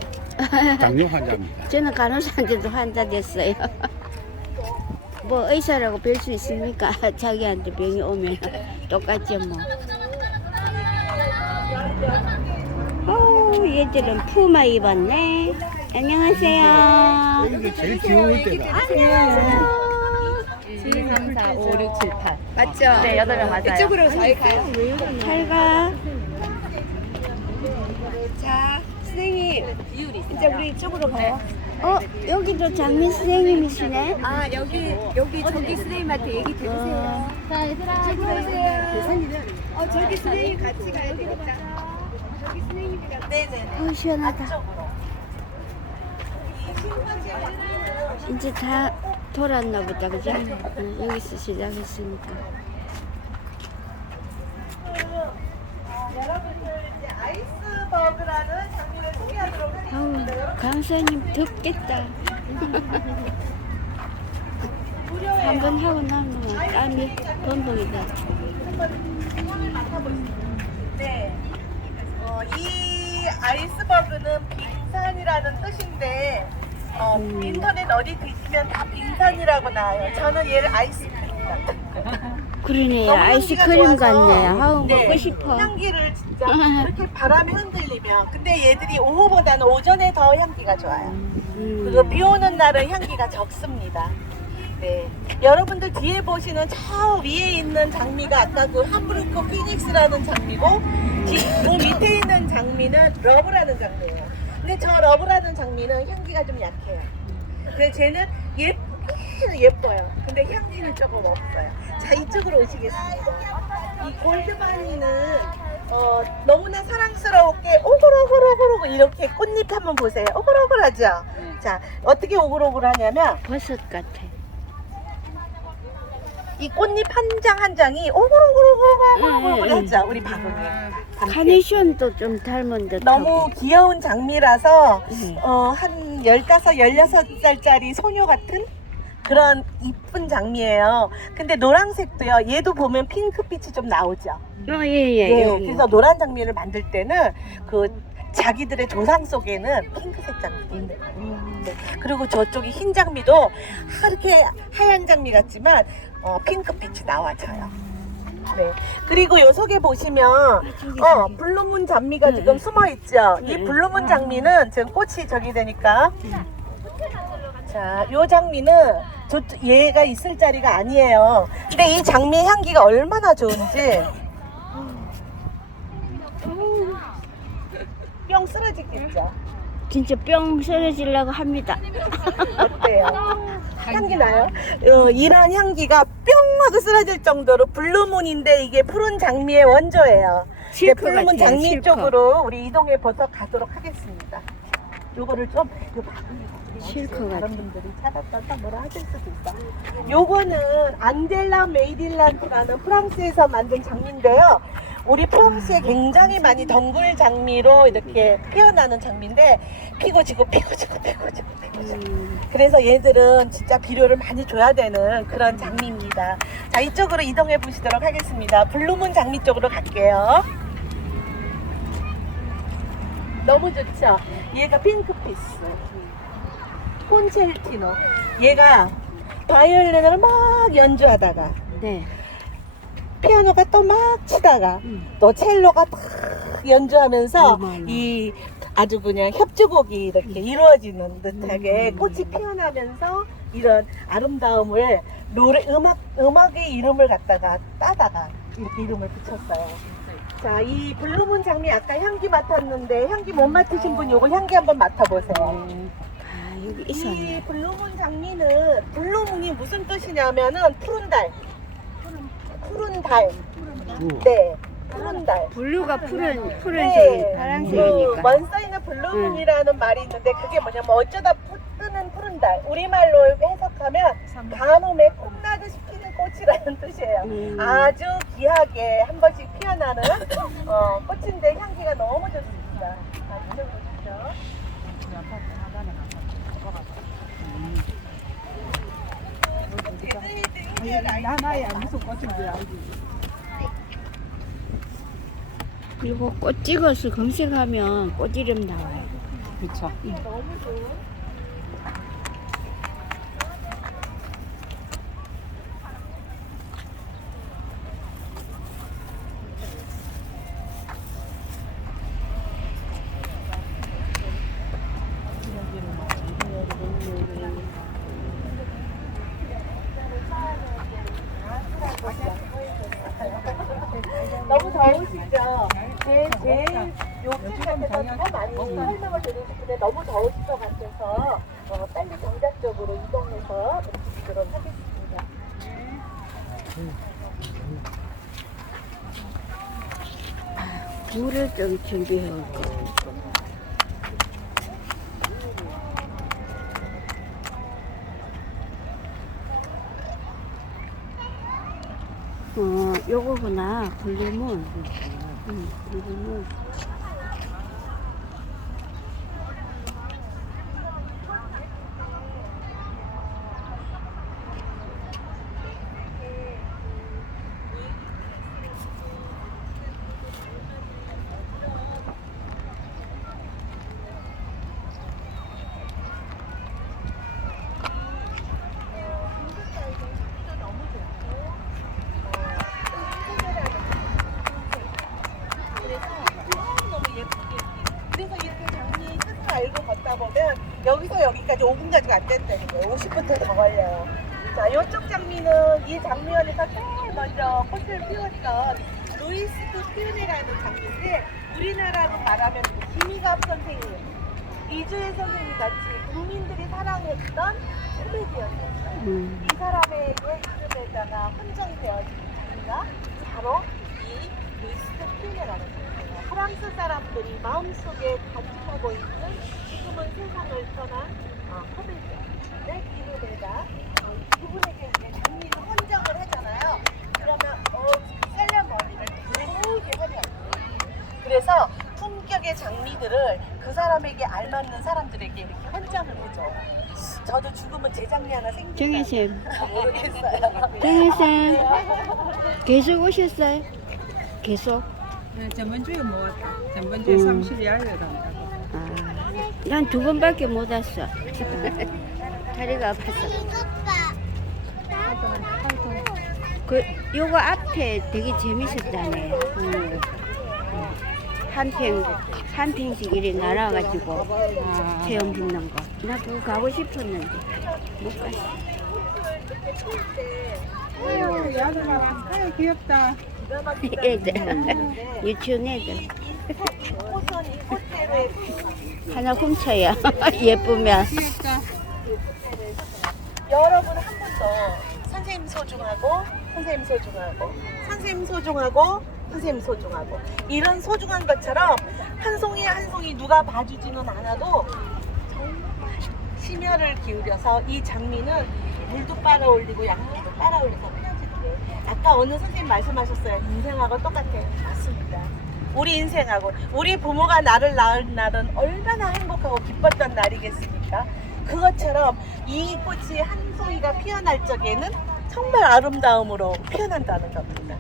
당뇨 환자입니다. 저는 간호사한테도 환자 됐어요. 뭐 의사라고 뵐 수 있습니까? 자기한테 병이 오면 똑같죠 뭐. 얘들은 푸마 입었네. 안녕하세요. 이게 제일 귀여울 때가. 1, 2, 3, 4, 5, 6, 7, 8. 맞죠? 네, 8명 맞아요. 이쪽으로 저희 가요. 잘 가. 자, 선생님. 이제 우리 이쪽으로 가요. 여기도 장미 선생님이시네. 아, 여기 저기 선생님한테 얘기 들으세요. 자, 얘들아, 이쪽으로 오세요. 저기 선생님 같이 가야 되겠다. 저기 선생님이랑. 네네. 시원하다. 이제 다 돌았나 보다, 그죠? 여기서 시작했으니까. 여러분들 이제 아이스버그라는 장면을 소개하도록 하겠습니다. 아우, 강사님 덥겠다. 한 번 하고 나면 땀이 범벅이다. 네. 이 아이스버그는 빙산이라는 뜻인데 인터넷 어디 드시면 다 빙산이라고 나와요. 저는 얘를 아이스크림 그러네, 너무 아이스크림 향기가 좋아서. 같네. 아우, 네, 먹고 싶어. 향기를 진짜 이렇게 바람에 흔들리면 근데 얘들이 오후보다는 오전에 더 향기가 좋아요. 그리고 비 오는 날은 향기가 적습니다. 네, 여러분들 뒤에 보시는 저 위에 있는 장미가 아까 그 함부르크 피닉스라는 장미고 그 밑에 있는 장미는 러브라는 장미예요. 근데 저 러브라는 장미는 향기가 좀 약해요. 근데 쟤는 예뻐요. 근데 향기는 조금 없어요. 자, 이쪽으로 오시겠습니다. 이 골드바니는 너무나 사랑스럽게 오글오글오글 이렇게 꽃잎 한번 보세요. 오글오글하죠? 자, 어떻게 오글오글하냐면 버섯 같아. 이 꽃잎 한 장 한 장이 오글오글오글오글하죠? 우리 바구니. 카네이션도 좀 닮은 듯. 너무 귀여운 장미라서 네. 한 15, 16살짜리 소녀 같은 그런 이쁜 장미예요. 근데 노란색도요. 얘도 보면 핑크빛이 좀 나오죠. 예. 네, 그래서 노란 장미를 만들 때는 그 자기들의 조상 속에는 핑크색 장미가 있는 거예요. 네. 그리고 저쪽이 흰 장미도 이렇게 하얀 장미 같지만 핑크빛이 나와져요. 네. 그리고 요 속에 보시면 블루문 장미가 지금 숨어 있죠. 이 블루문 장미는 지금 꽃이 저기 되니까. 자, 요 장미는 얘가 있을 자리가 아니에요. 근데 이 장미 향기가 얼마나 좋은지. 뿅 쓰러지겠죠. 진짜 뿅 쓰러지려고 합니다. 어때요? 향기 나요? 이런 향기가 뿅 하고 쓰러질 정도로 블루문인데 이게 푸른 장미의 원조예요. 이제 블루문 같아요, 장미 실컷. 쪽으로 우리 이동해 보서 가도록 하겠습니다. 요거를 좀 실컷 같아. 다른 분들이 찾았다가 뭐라 하실 수도 있어. 요거는 안델라 메이딜란트라는 프랑스에서 만든 장미인데요. 우리 프랑스에 굉장히 많이 덩굴 장미로 이렇게 피어나는 장미인데 피고 지고 그래서 얘들은 진짜 비료를 많이 줘야 되는 그런 장미입니다. 자, 이쪽으로 이동해 보시도록 하겠습니다. 블루문 장미 쪽으로 갈게요. 너무 좋죠? 얘가 핑크피스 콘체르티노. 얘가 바이올린을 막 연주하다가 네. 피아노가 또 막 치다가 또 첼로가 막 연주하면서 어머나. 이 아주 그냥 협주곡이 이렇게 이루어지는 듯하게 꽃이 피어나면서 이런 아름다움을 음악의 이름을 갖다가 따다가 이렇게 이름을 붙였어요. 자, 이 블루문 장미 아까 향기 맡았는데 향기 못 맡으신 분 요거 향기 한번 맡아보세요. 아, 여기 이 있었네. 블루문 장미는 블루문이 무슨 뜻이냐면은 푸른 달. 푸른 달. 네. 푸른 달. 블루가 푸른색, 그 파란색이니까. 먼사이는 블루문이라는 말이 있는데 그게 뭐냐면 어쩌다 뜨는 푸른 달. 우리말로 해석하면 가뭄에 콩나듯이 피는 꽃이라는 뜻이에요. 아주 귀하게 한 번씩 피어나는 꽃인데 향기가 너무 좋습니다. 자, 드셔보시죠. 그리고 꽃 찍어서 검색하면 꽃 이름 나와요. 그렇죠. 너무 더우시죠? 제일 요즘 같아서 더 많이 설명을 드리고 싶은데 너무 더우실 것 같아서 빨리 정작 쪽으로 이동해서 드리도록 하겠습니다. 물을 좀 준비해 올게. 요거구나. 블루문. 블루문. 그래서 이렇게 장미 스스 알고 걷다 보면 여기서 여기까지 5분 가지고 안 된다는 거예요. 50분 더 걸려요. 자, 이쪽 장미는 이 장미원에서 제일 먼저 꽃을 피웠던 루이스 피오네라는 장미인데 우리나라로 말하면 김희갑 선생님, 이주혜 선생님 같이 국민들이 사랑했던 코미디언이었어요. 이 사람의 이름에다가 헌정되어진 장미가 바로 이 루이스 피오네라는 장미예요. 프랑스 사람들이 마음속에 간직하고 있는 지금은 세상을 떠난 코미디언의 이름에다 그분에게 이제 장미를 헌정을 하잖아요. 그러면 셀러머니를 두르게 하려고. 그래서 품격의 장미들을 그 사람에게 알맞는 사람들에게 이렇게 헌정을 해줘. 저도 죽으면 제 장미 하나 생길까 정혜쌤. 모르겠어요. 정혜쌤. 계속 오셨어요? 계속? 네, 저번 주에 모았다. 저번 주에 사무실에 알려달라고. 난 2번밖에 못 왔어. 다리가 아파서. 요거 앞에 되게 재밌었다네. 한 평씩 이리 날아가지고 체험 붙는 거. 나 그거 가고 싶었는데 못 갔어. 아유, 야들 봐라. 아유, 귀엽다. 애들, 유치원 애들. 꽃은 이 호텔에 하나 훔쳐요. 예쁘면. 귀엽다. 여러분 한 번 더 선생님 소중하고 선생님 소중하고 선생님 소중하고 선생님 소중하고 이런 소중한 것처럼 한 송이 한 송이 누가 봐주지는 않아도 정말 심혈을 기울여서 이 장미는 물도 빨아 올리고 양미도 빨아 올려서 피어줄게. 아까 어느 선생님 말씀하셨어요. 인생하고 똑같아. 맞습니다. 우리 인생하고 우리 부모가 나를 낳은 날은 얼마나 행복하고 기뻤던 날이겠습니까? 그것처럼 이 꽃이 한 송이가 피어날 적에는 정말 아름다움으로 피어난다는 겁니다.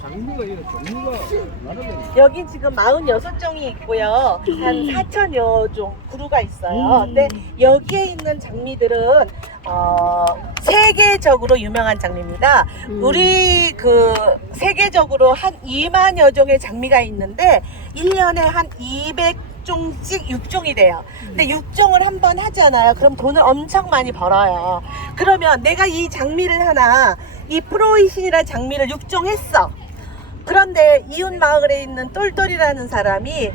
장미가 이거 종류가 많은데 여기 지금 46종이 있고요. 한 4,000여 종 그루가 있어요. 근데 여기에 있는 장미들은 세계적으로 유명한 장미입니다. 우리 세계적으로 한 2만여 종의 장미가 있는데 1년에 한 200종씩 6종이 돼요. 근데 6종을 한 번 하잖아요. 그럼 돈을 엄청 많이 벌어요. 그러면 내가 이 장미를 하나, 이 프로이신이라는 장미를 6종 했어. 그런데 이웃 마을에 있는 똘똘이라는 사람이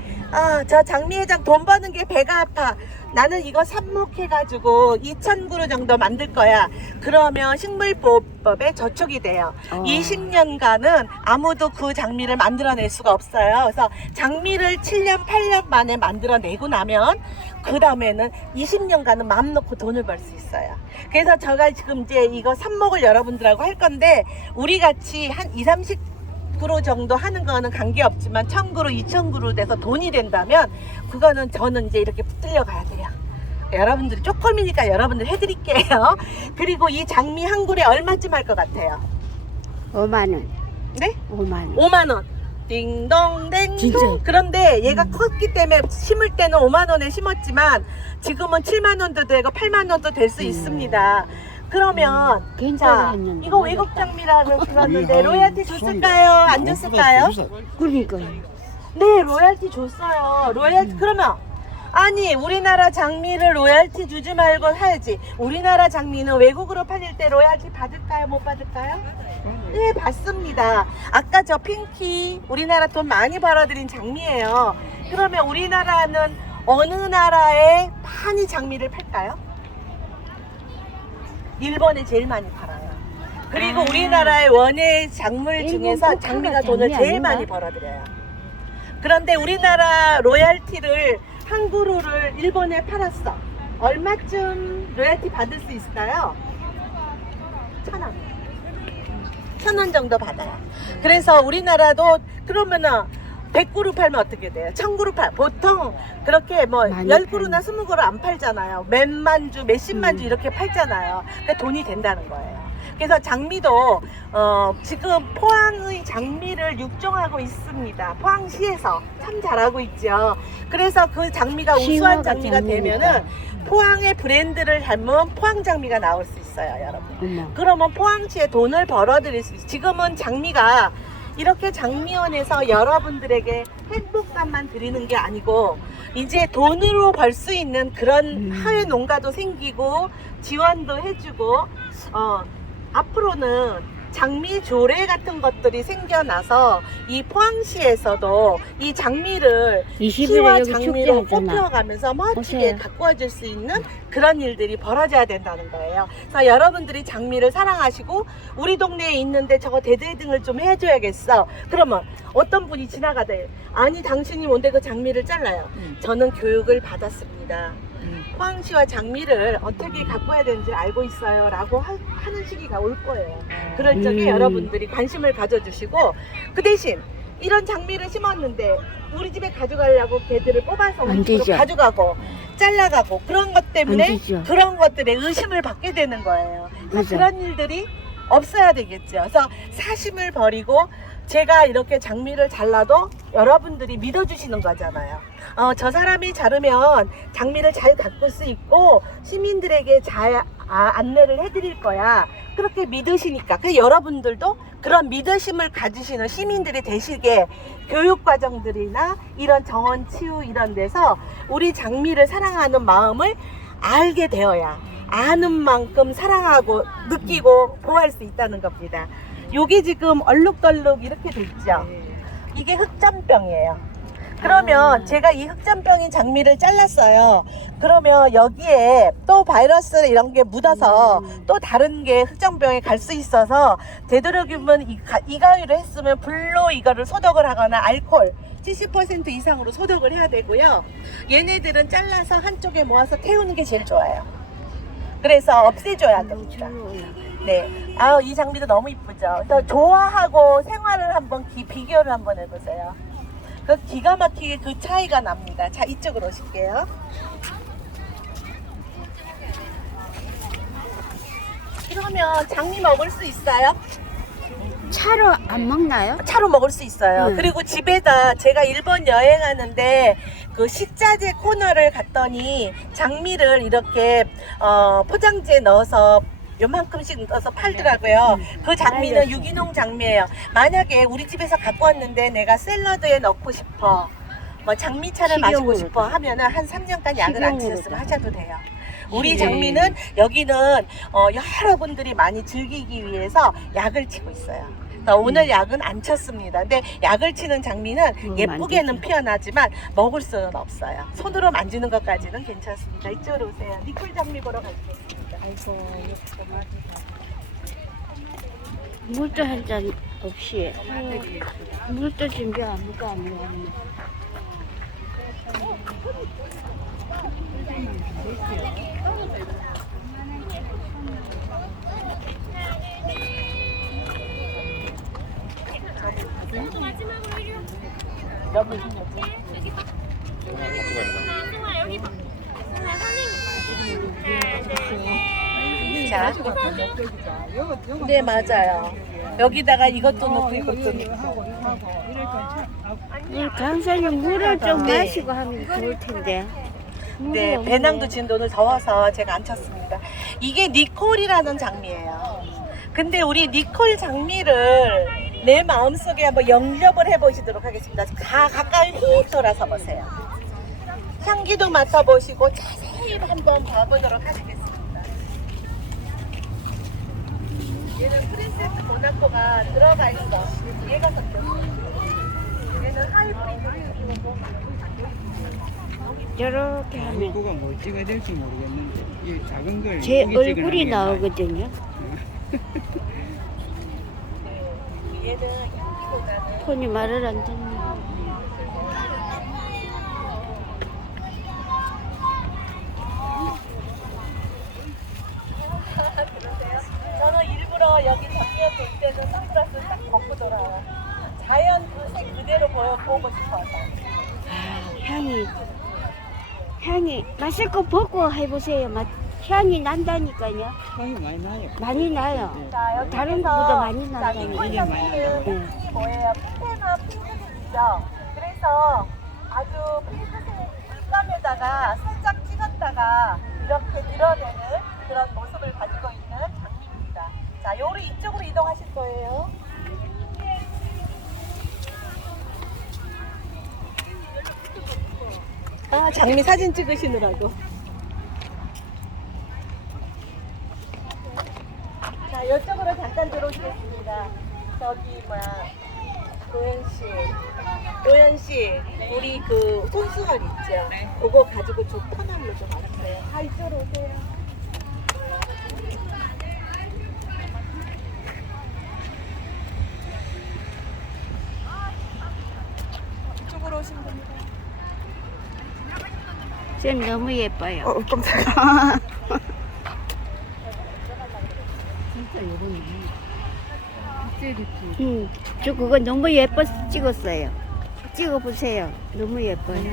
저 장미회장 돈 버는 게 배가 아파. 나는 이거 삽목해가지고 2,000그루 정도 만들 거야. 그러면 식물보호법에 저촉이 돼요. 20년간은 아무도 그 장미를 만들어낼 수가 없어요. 그래서 장미를 7년, 8년 만에 만들어내고 나면 그 다음에는 20년간은 마음 놓고 돈을 벌 수 있어요. 그래서 제가 지금 이제 이거 삽목을 여러분들하고 할 건데 우리 같이 한 20-30그루 정도 하는 거는 관계없지만 1,000그루, 2,000그루 돼서 돈이 된다면 그거는 저는 이제 이렇게 붙들려 가야 돼요. 여러분들이 조금이니까 여러분들 해드릴게요. 그리고 이 장미 한 그루에 얼마쯤 할 것 같아요? 5만 원. 네? 5만 원. 5만 원. 딩동댕동. 진짜? 그런데 얘가 컸기 때문에 심을 때는 5만 원에 심었지만 지금은 7만 원도 되고 8만 원도 될 수 있습니다. 그러면 자, 괜찮았는데. 이거 외국 장미라고 불렀는데 한 로얄티 줬을까요? 안 줬을까요? 그러니까요. 네, 로얄티 줬어요. 로얄티 그러면 아니 우리나라 장미를 로얄티 주지 말고 사야지. 우리나라 장미는 외국으로 팔릴 때 로얄티 받을까요? 못 받을까요? 네, 받습니다. 아까 저 핑키 우리나라 돈 많이 벌어들인 장미예요. 그러면 우리나라는 어느 나라에 많이 장미를 팔까요? 일본에 제일 많이 팔아요. 그리고 우리나라의 원예 작물 일본 중에서 꽃화가 장미가 돈을 장미 제일 아닌가? 많이 벌어들여요. 그런데 우리나라 로얄티를 한 그루를 일본에 팔았어. 얼마쯤 로얄티 받을 수 있을까요? 1,000원. 1,000원 정도 받아요. 그래서 우리나라도 그러면은 100그루 팔면 어떻게 돼요? 1000그루 팔. 보통 그렇게 뭐 많이 10그루나 20그루 안 팔잖아요. 몇만 주, 몇십만 주 이렇게 팔잖아요. 그러니까 돈이 된다는 거예요. 그래서 장미도 지금 포항의 장미를 육종하고 있습니다. 포항시에서 참 잘하고 있죠. 그래서 그 장미가 우수한 시화가 장미가 장미니까. 되면은 포항의 브랜드를 닮은 포항 장미가 나올 수 있어요, 여러분. 어머. 그러면 포항시에 돈을 벌어들일 수 있어요. 지금은 장미가 이렇게 장미원에서 여러분들에게 행복감만 드리는 게 아니고 이제 돈으로 벌 수 있는 그런 하회 농가도 생기고 지원도 해주고 앞으로는 장미 조례 같은 것들이 생겨나서 이 포항시에서도 이 장미를 20일에 시와 여기 장미로 축제하잖아. 꽃피워가면서 멋지게 오세요. 가꾸어질 수 있는 그런 일들이 벌어져야 된다는 거예요. 그래서 여러분들이 장미를 사랑하시고 우리 동네에 있는데 저거 대대등을 좀 해줘야겠어. 그러면 어떤 분이 지나가대 아니 당신이 뭔데 그 장미를 잘라요. 저는 교육을 받았습니다. 포항시와 장미를 어떻게 가꿔야 되는지 알고 있어요 라고 하는 시기가 올 거예요. 그럴 적에 여러분들이 관심을 가져주시고 그 대신 이런 장미를 심었는데 우리 집에 가져가려고 걔들을 뽑아서 우리 안 집으로 되죠. 가져가고 잘라가고 그런 것 안 때문에 되죠. 그런 것들에 의심을 받게 되는 거예요. 맞아. 그런 일들이 없어야 되겠죠. 그래서 사심을 버리고 제가 이렇게 장미를 잘라도 여러분들이 믿어주시는 거잖아요. 저 사람이 자르면 장미를 잘 가꿀 수 있고 시민들에게 잘 안내를 해드릴 거야. 그렇게 믿으시니까 그 여러분들도 그런 믿으심을 가지시는 시민들이 되시게 교육과정들이나 이런 정원 치유 이런 데서 우리 장미를 사랑하는 마음을 알게 되어야 아는 만큼 사랑하고 느끼고 보호할 수 있다는 겁니다. 요게 지금 얼룩덜룩 이렇게 돼 있죠. 이게 흑점병이에요. 그러면 제가 이 흑점병인 장미를 잘랐어요. 그러면 여기에 또 바이러스 이런 게 묻어서 또 다른 게 흑점병에 갈 수 있어서 되도록이면 이 가위로 했으면 불로 이거를 소독을 하거나 알코올 70% 이상으로 소독을 해야 되고요. 얘네들은 잘라서 한쪽에 모아서 태우는 게 제일 좋아요. 그래서 없애줘야 됩니다. 네. 이 장미도 너무 이쁘죠. 그래서 좋아하고 생활을 한번 비교를 한번 해보세요. 그 기가 막히게 그 차이가 납니다. 자, 이쪽으로 오실게요. 이러면 장미 먹을 수 있어요? 차로 안 먹나요? 차로 먹을 수 있어요. 그리고 집에다 제가 일본 여행하는데 그 식자재 코너를 갔더니 장미를 이렇게 포장지에 넣어서 요만큼씩 넣어서 팔더라고요. 그 장미는 유기농 장미예요. 만약에 우리 집에서 갖고 왔는데 내가 샐러드에 넣고 싶어, 뭐 장미차를 마시고 싶어 하면은 한 3년간 약을 안 치셨으면 하셔도 돼요. 우리 장미는 여기는 여러분들이 많이 즐기기 위해서 약을 치고 있어요. 그러니까 오늘 약은 안 쳤습니다. 근데 약을 치는 장미는 예쁘게는 피어나지만 먹을 수는 없어요. 손으로 만지는 것까지는 괜찮습니다. 이쪽으로 오세요. 니콜 장미 보러 가시겠습니다. 물도 한 잔 없이. 물도 준비 아무도 안 해왔네. 자, 네 맞아요. 여기다가 이것도 넣고 이것도 넣고. 강사님 물을 좀 네. 마시고 하면 좋을 텐데. 네, 물이 배낭도 없네. 지금 오늘 더워서 제가 안 쳤습니다. 이게 니콜이라는 장미예요. 근데 우리 니콜 장미를 내 마음속에 한번 영접을 해보시도록 하겠습니다. 가까이 휙 돌아서 보세요. 향기도 맡아보시고 자세히 한번 봐보도록 하시겠습니다. 얘는 프린세스 모나코가 들어가 있어. 얘가 섞였어. 얘는 하이브리드. 저렇게 하면 그거 뭐 찍어야 될지 모르겠는데 이 작은 걸 제 이쁘게 얼굴이 찍어놓는 게 나오거든요. 얘는 향기보다는 폰이 말을 안 듣네. 저는 일부러 여기 정리에 올 때는 선글라스를 딱 벗고 돌아와요. 자연 그 색 그대로 보고 싶어서. 향이 마실 거 보고 해보세요. 향이 난다니까요. 향이 많이 나요. 많이 나요. 자, 여기서 다른 것보다 많이 자, 난다니까. 니콜 이게 많이 장미는 난다고. 특징이 뭐예요? 핑크나 핑크색이죠. 그래서 아주 핑크색 물감에다가 살짝 찍었다가 이렇게 드러내는 그런 모습을 가지고 있는 장미입니다. 자, 요리 이쪽으로 이동하실 거예요. 아, 장미 사진 찍으시느라고. 자, 이쪽으로 잠깐 들어오시겠습니다. 저기 도현 씨, 우리 그 손수건 있죠? 그거 가지고 좀 터널로 좀 와주세요. 다 이쪽으로 오세요. 이쪽으로 오시면 됩니다. 쌤 너무 예뻐요. 깜짝이야. 저 그거 너무 예뻐서 찍었어요. 찍어보세요. 너무 예뻐요.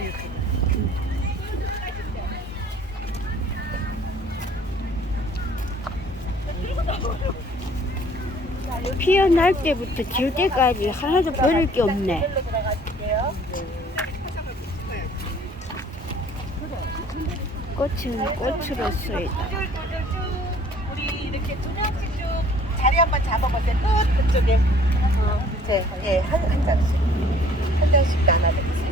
피어날 때부터 질 때까지 하나도 버릴 게 없네. 이쪽으로 들어가실게요. 꽃은 꽃으로서이다. 쭉 우리 이렇게 두 명씩 쭉 자리 한번 잡아보세요. 끝 그쪽에. 예, 한 장씩 나눠드리세요.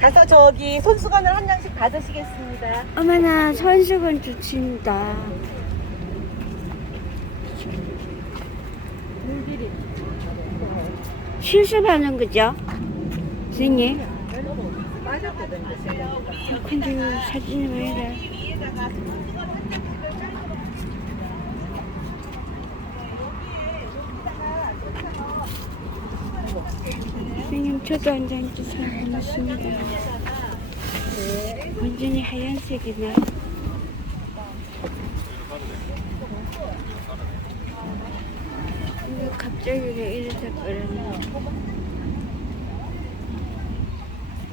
가서 저기 손수건을 한 장씩 받으시겠습니다. 어머나 손수건 주친다. 실습하는 거죠? 선생님? 근데 사진이 왜 이래? 위에다가 손수건 한 장씩을 선생님 저도 한 장 주세요. 고맙습니다. 완전히 하얀색이네. 근데 갑자기 왜 이래 버렸나?